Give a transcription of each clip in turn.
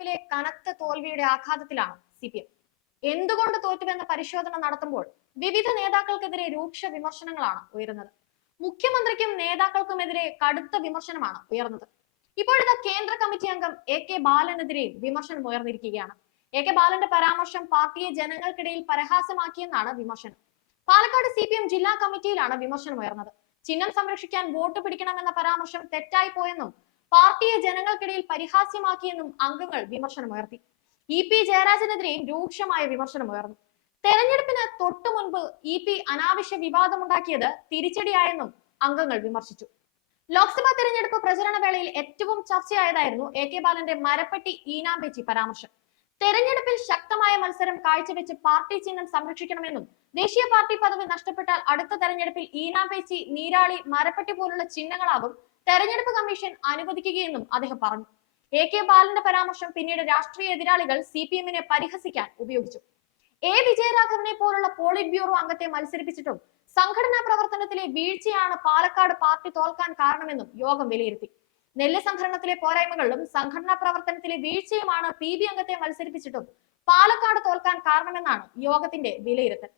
തെരഞ്ഞെടുപ്പിലെ കനത്ത തോൽവിയുടെ ആഘാതത്തിലാണ് CPM. എന്തുകൊണ്ട് തോറ്റുവെന്ന പരിശോധന നടത്തുമ്പോൾ വിവിധ നേതാക്കൾക്കെതിരെ രൂക്ഷ വിമർശനങ്ങളാണ് ഉയരുന്നത്. മുഖ്യമന്ത്രിക്കും നേതാക്കൾക്കുമെതിരെ കടുത്ത വിമർശനമാണ് ഉയർന്നത്. ഇപ്പോഴത്തെ കേന്ദ്ര കമ്മിറ്റി അംഗം AK ബാലനെതിരെയും വിമർശനം ഉയർന്നിരിക്കുകയാണ്. AK ബാലന്റെ പരാമർശം പാർട്ടിയെ ജനങ്ങൾക്കിടയിൽ പരിഹാസ്യമാക്കിയെന്നാണ് വിമർശനം. പാലക്കാട് CPM ജില്ലാ കമ്മിറ്റിയിലാണ് വിമർശനം ഉയർന്നത്. ചിഹ്നം സംരക്ഷിക്കാൻ വോട്ട് പിടിക്കണമെന്ന പരാമർശം തെറ്റായി പോയെന്നും പാർട്ടിയെ ജനങ്ങൾക്കിടയിൽ പരിഹാസ്യമാക്കിയെന്നും അംഗങ്ങൾ വിമർശനമുയർത്തി. EP ജയരാജനെതിരെയും രൂക്ഷമായ വിമർശനമുയർന്നു. തെരഞ്ഞെടുപ്പിന് തൊട്ടു മുൻപ് EP അനാവശ്യ വിവാദമുണ്ടാക്കിയത് തിരിച്ചടിയായെന്നും അംഗങ്ങൾ വിമർശിച്ചു. ലോക്സഭാ തെരഞ്ഞെടുപ്പ് പ്രചരണ വേളയിൽ ഏറ്റവും ചർച്ചയായതായിരുന്നു AK ബാലന്റെ മരപ്പെട്ടി ഈനാമ്പേച്ചി പരാമർശം. തെരഞ്ഞെടുപ്പിൽ ശക്തമായ മത്സരം കാഴ്ചവെച്ച് പാർട്ടി ചിഹ്നം സംരക്ഷിക്കണമെന്നും ദേശീയ പാർട്ടി പദവി നഷ്ടപ്പെട്ടാൽ അടുത്ത തെരഞ്ഞെടുപ്പിൽ ഈനാമ്പേച്ചി, നീരാളി, മരപ്പെട്ടി പോലുള്ള ചിഹ്നങ്ങളാകും തെരഞ്ഞെടുപ്പ് കമ്മീഷൻ അനുവദിക്കുകയെന്നും അദ്ദേഹം പറഞ്ഞു. AK ബാലന്റെ പരാമർശം പിന്നീട് രാഷ്ട്രീയ എതിരാളികൾ CPM-നെ പരിഹസിക്കാൻ ഉപയോഗിച്ചു. A വിജയരാഘവനെ പോലുള്ള പോളിറ്റ് ബ്യൂറോ അംഗത്തെ മത്സരിപ്പിച്ചിട്ടും സംഘടനാ പ്രവർത്തനത്തിലെ വീഴ്ചയാണ് പാലക്കാട് പാർട്ടി തോൽക്കാൻ കാരണമെന്നും യോഗം വിലയിരുത്തി. നെല്ല് സംഭരണത്തിലെ പോരായ്മകളിലും സംഘടനാ പ്രവർത്തനത്തിലെ വീഴ്ചയുമാണ് PB അംഗത്തെ മത്സരിപ്പിച്ചിട്ടും പാലക്കാട് തോൽക്കാൻ കാരണമെന്നാണ് യോഗത്തിന്റെ വിലയിരുത്തൽ.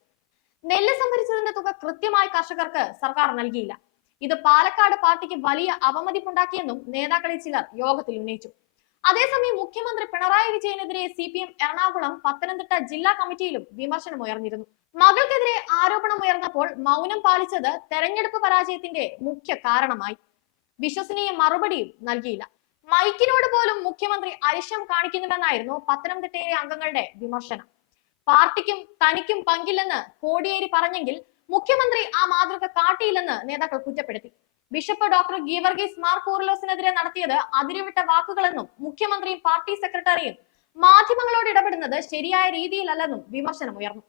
നെല്ല് സംഭരിച്ചതിന്റെ തുക കൃത്യമായി കർഷകർക്ക് സർക്കാർ നൽകിയില്ല. ഇത് പാലക്കാട് പാർട്ടിക്ക് വലിയ അവമതിപ്പുണ്ടാക്കിയെന്നും നേതാക്കളിൽ ചിലർ യോഗത്തിൽ ഉന്നയിച്ചു. അതേസമയം മുഖ്യമന്ത്രി പിണറായി വിജയനെതിരെ CPM എറണാകുളം, പത്തനംതിട്ട ജില്ലാ കമ്മിറ്റിയിലും വിമർശനം ഉയർന്നിരുന്നു. മകൾക്കെതിരെ ആരോപണം ഉയർന്നപ്പോൾ മൗനം പാലിച്ചത് തെരഞ്ഞെടുപ്പ് പരാജയത്തിന്റെ മുഖ്യ കാരണമായി. വിശ്വസനീയ മറുപടിയും നൽകിയില്ല. മൈക്കിനോട് പോലും മുഖ്യമന്ത്രി അരിശം കാണിക്കുന്നുവെന്നായിരുന്നു പത്തനംതിട്ടയിലെ അംഗങ്ങളുടെ വിമർശനം. പാർട്ടിക്കും തനിക്കും പങ്കില്ലെന്ന് കോടിയേരി പറഞ്ഞെങ്കിൽ മുഖ്യമന്ത്രി ആ മാതൃക കാട്ടിയില്ലെന്ന് നേതാക്കൾ കുറ്റപ്പെടുത്തി. ബിഷപ്പ് ഡോക്ടർ ഗീവർഗീസ് മാർ കൂറിലോസിനെതിരെ നടത്തിയത് അതിരുവിട്ട വാക്കുകളെന്നും മുഖ്യമന്ത്രിയും പാർട്ടി സെക്രട്ടറിയും മാധ്യമങ്ങളോട് ഇടപെടുന്നത് ശരിയായ രീതിയിലല്ലെന്നും വിമർശനമുയർന്നു.